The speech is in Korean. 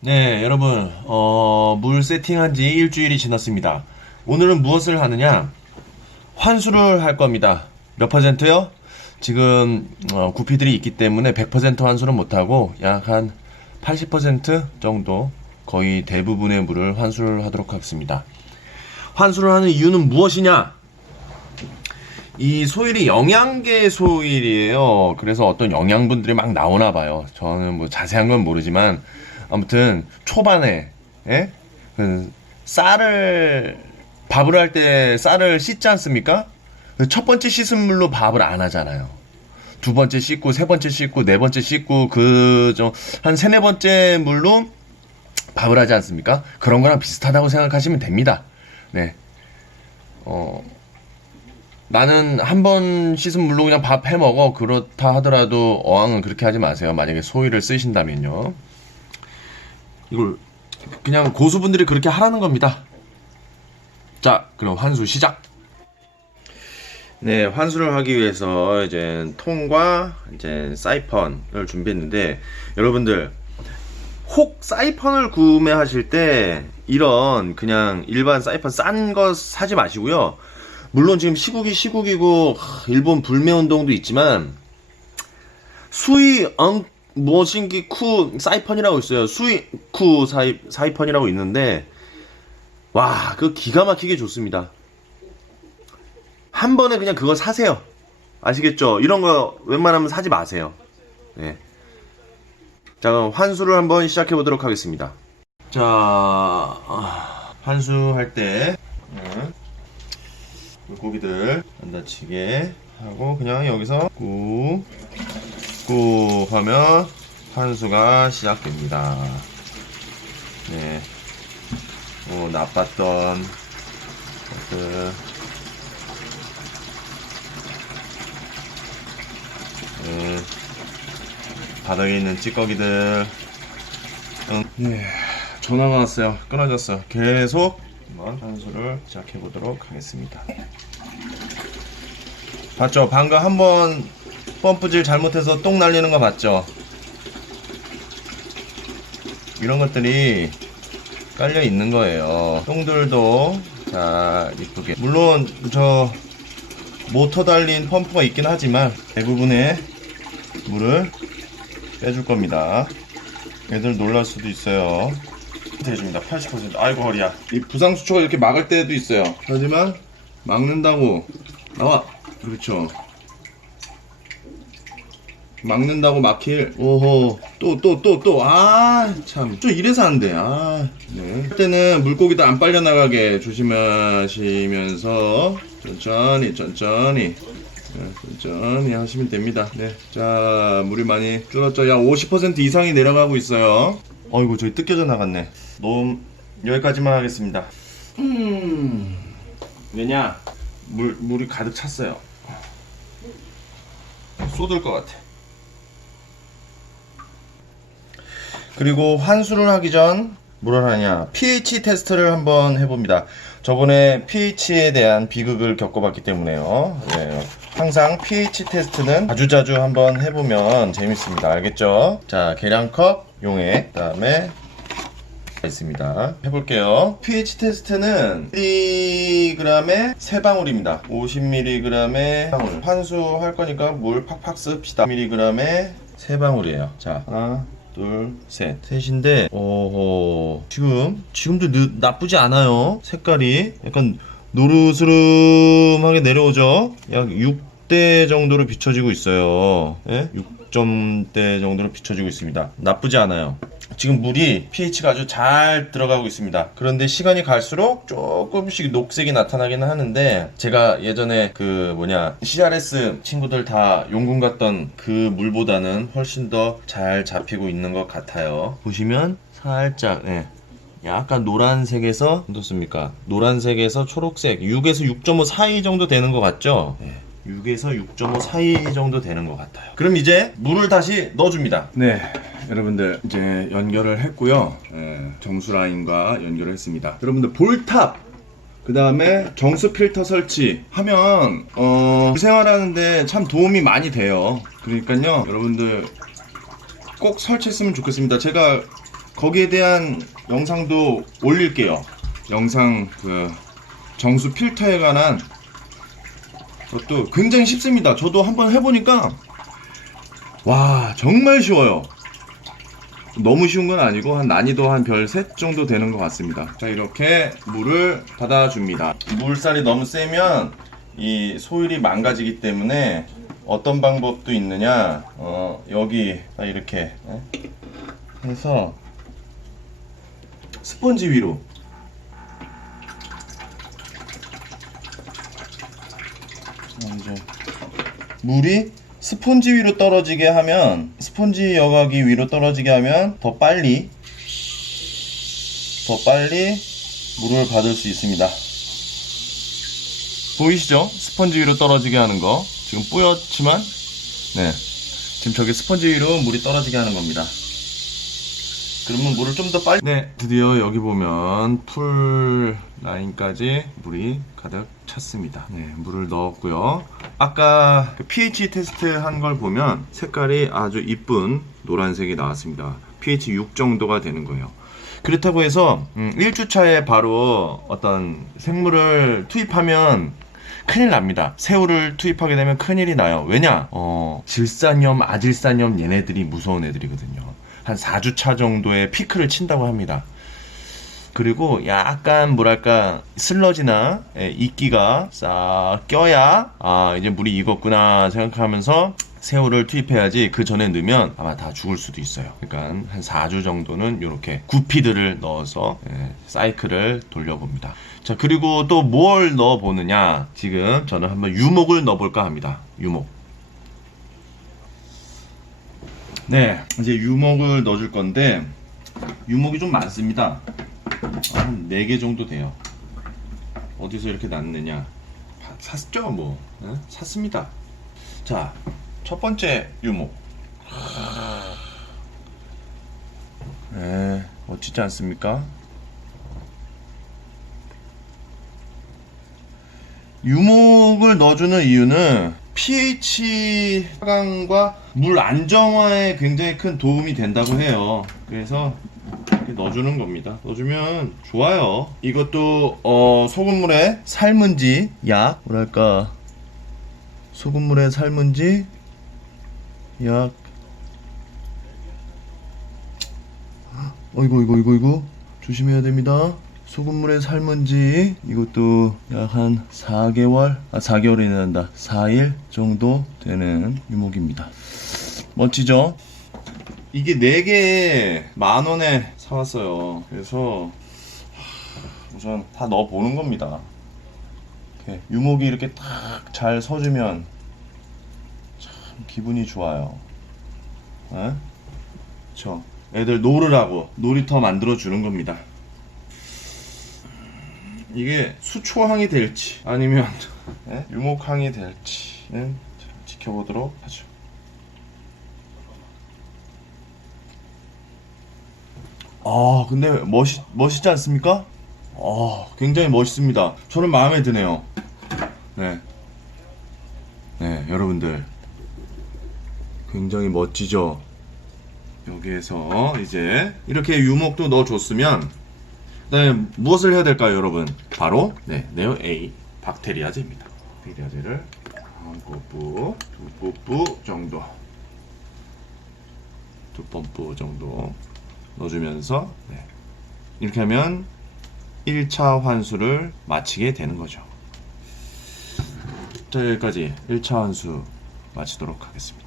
네, 여러분, 어, 물 세팅한 지 일주일이 지났습니다. 오늘은 무엇을 하느냐? 환수를 할 겁니다. 몇 퍼센트요? 지금, 어, 구피들이 있기 때문에 100% 환수는 못하고 약 한 80% 정도 거의 대부분의 물을 환수를 하도록 하겠습니다. 환수를 하는 이유는 무엇이냐? 이 소일이 영양계 소일이에요. 그래서 어떤 영양분들이 막 나오나 봐요. 저는 뭐 자세한 건 모르지만 아무튼 초반에 예? 그 쌀을 밥을 할 때 쌀을 씻지 않습니까? 그첫 번째 씻은 물로 밥을 안 하잖아요. 두 번째 씻고 세 번째 씻고 네 번째 씻고 그좀한 세네 번째 물로 밥을 하지 않습니까? 그런 거랑 비슷하다고 생각하시면 됩니다. 네. 어, 나는 한 번 씻은 물로 그냥 밥 해 먹어. 그렇다 하더라도 어항은 그렇게 하지 마세요. 만약에 소위를 쓰신다면요. 이걸 그냥 고수분들이 그렇게 하라는 겁니다. 자, 그럼 환수 시작. 네, 환수를 하기 위해서 이제 통과 이제 사이펀을 준비했는데 여러분들 혹 사이펀을 구매하실 때 이런 그냥 일반 사이펀 싼 거 사지 마시고요. 물론 지금 시국이 시국이고 하, 일본 불매 운동도 있지만 수이 엉 무엇인기 쿠 사이펀이라고 있어요. 수이 쿠 사이 사이펀이라고 있는데 와, 그 기가 막히게 좋습니다. 한 번에 그냥 그거 사세요. 아시겠죠? 이런 거 웬만하면 사지 마세요. 네. 자, 그럼 환수를 한번 시작해 보도록 하겠습니다. 자, 아, 환수할 때 음, 고기들 안 다치게 하고 그냥 여기서 꾹, 꾹 하면 환수가 시작됩니다. 네. 뭐 나빴던 것들 네. 바닥에 있는 찌꺼기들 응. 네. 전화가 왔어요 끊어졌어요 계속 한번 환수를 시작해 보도록 하겠습니다 봤죠 방금 한번 펌프질 잘못해서 똥 날리는 거 봤죠 이런 것들이 깔려 있는 거예요 똥들도 자 이쁘게 물론 저 모터 달린 펌프가 있긴 하지만 대부분의 물을 빼줄 겁니다. 애들 놀랄 수도 있어요. 해줍니다. 80%. 아이고 허리야. 이 부상 수초가 이렇게 막을 때도 있어요. 하지만 막는다고 나와. 그렇죠. 막는다고 막힐. 오호. 또 또 또 또. 아 참. 좀 이래서 안돼아 네. 할 때는 물고기도 안 빨려 나가게 조심하시면서 천천히 천천히 네, 천천히 하시면 됩니다. 네자 물이 많이 줄었죠. 약 50% 이상이 내려가고 있어요. 어이구 저기 뜯겨져 나갔네. 너무 여기까지만 하겠습니다. 음. 왜냐? 물 물이 가득 찼어요. 쏟을 것 같아 그리고 환수를 하기 전 뭐를 하냐? pH 테스트를 한번 해봅니다. 저번에 pH에 대한 비극을 겪어봤기 때문에요. 네, 항상 pH 테스트는 자주자주 한번 해보면 재밌습니다. 알겠죠? 자 계량컵 용해 그 다음에 있습니다. 해볼게요. pH 테스트는 1g에 3방울입니다. 50mg에 방울. 환수할 거니까 물 팍팍 씁시다. 1mg에 3방울이에요. 자 하나 둘, 셋. 셋인데, 어, 지금, 지금도 느, 나쁘지 않아요. 색깔이. 약간 노르스름하게 내려오죠? 약 6대 정도로 비춰지고 있어요. 예? 6점대 정도로 비춰지고 있습니다. 나쁘지 않아요. 지금 물이 pH가 아주 잘 들어가고 있습니다. 그런데 시간이 갈수록 조금씩 녹색이 나타나기는 하는데 제가 예전에 그 뭐냐 CRS 친구들 다 용궁 갔던 그 물보다는 훨씬 더 잘 잡히고 있는 것 같아요. 보시면 살짝 예. 약간 노란색에서 어떻습니까? 노란색에서 초록색 6에서 6.5 사이 정도 되는 것 같죠? 네. 6에서 6.5 사이 정도 되는 것 같아요. 그럼 이제 물을 다시 넣어줍니다. 네, 여러분들 이제 연결을 했고요. 예, 정수 라인과 연결을 했습니다. 여러분들 볼탑 그 다음에 정수 필터 설치 하면 어 생활하는데 참 도움이 많이 돼요. 그러니까요, 여러분들 꼭 설치했으면 좋겠습니다. 제가 거기에 대한 영상도 올릴게요. 영상 그 정수 필터에 관한 것도 굉장히 쉽습니다. 저도 한번 해보니까 와 정말 쉬워요. 너무 쉬운 건 아니고 한 난이도 한 별 셋 정도 되는 것 같습니다. 자 이렇게 물을 받아줍니다. 물살이 너무 세면 이 소일이 망가지기 때문에 어떤 방법도 있느냐? 어 여기 이렇게 예? 해서 스펀지 위로 자, 이제 물이 스펀지 위로 떨어지게 하면 스펀지 여과기 위로 떨어지게 하면 더 빨리 더 빨리 물을 받을 수 있습니다. 보이시죠? 스펀지 위로 떨어지게 하는 거 지금 뿌옇지만 네 지금 저게 스펀지 위로 물이 떨어지게 하는 겁니다. 그러면 물을 좀 더 빨리 네 드디어 여기 보면 풀 라인까지 물이 가득 찼습니다 네 물을 넣었고요 아까 그 pH 테스트 한 걸 보면 색깔이 아주 이쁜 노란색이 나왔습니다 pH 6 정도가 되는 거예요 그렇다고 해서 음, 1주차에 바로 어떤 생물을 투입하면 큰일 납니다. 새우를 투입하게 되면 큰일이 나요. 왜냐? 어, 질산염, 아질산염 얘네들이 무서운 애들이거든요. 한 4주차 정도의 피크를 친다고 합니다. 그리고 약간 뭐랄까 슬러지나 예, 이끼가 싹 껴야 아 이제 물이 익었구나 생각하면서 새우를 투입해야지 그 전에 넣으면 아마 다 죽을 수도 있어요. 그러니까 한 4주 정도는 이렇게 구피드를 넣어서 예, 사이클을 돌려봅니다. 자 그리고 또 뭘 넣어 보느냐 지금 저는 한번 유목을 넣어볼까 합니다. 유목. 네 이제 유목을 넣어줄 건데 유목이 좀 많습니다. 한 4개 정도 돼요. 어디서 이렇게 났느냐? 파- 샀죠, 뭐. 예? 샀습니다. 자, 첫 번째 유목. 네, 멋지지 않습니까? 유목을 넣어주는 이유는 pH 하강과 물 안정화에 굉장히 큰 도움이 된다고 해요. 그래서 이렇게 넣어주는 겁니다. 넣어주면 좋아요. 이것도 어, 소금물에 삶은 지 약, 뭐랄까, 소금물에 삶은 지 약, 어이구, 이거, 이거, 이거. 조심해야 됩니다. 소금물에 삶은 지 이것도 약 한 4개월, 아, 4개월이 된다. 4일 정도 되는 유목입니다. 멋지죠? 이게 4개에 만 원에 사왔어요. 그래서 하, 우선 다 넣어 보는 겁니다. 이렇게 유목이 이렇게 딱 잘 서주면 참 기분이 좋아요. 에? 그쵸? 애들 놀으라고 놀이터 만들어 주는 겁니다. 이게 수초항이 될지 아니면 에? 유목항이 될지는 자, 지켜보도록 하죠. 아, 근데 멋있, 멋있지 않습니까? 아, 굉장히 멋있습니다. 저는 마음에 드네요. 네. 네, 여러분들. 굉장히 멋지죠? 여기에서 이제 이렇게 유목도 넣어줬으면, 그다음에 무엇을 해야 될까요, 여러분? 바로, 네, 네오 A 박테리아제입니다. 박테리아제를 한 뽀뿌, 두 뽀뿌 정도. 두 펌프 정도 넣어주면서 네. 이렇게 하면 1차 환수를 마치게 되는 거죠. 자 여기까지 1차 환수 마치도록 하겠습니다.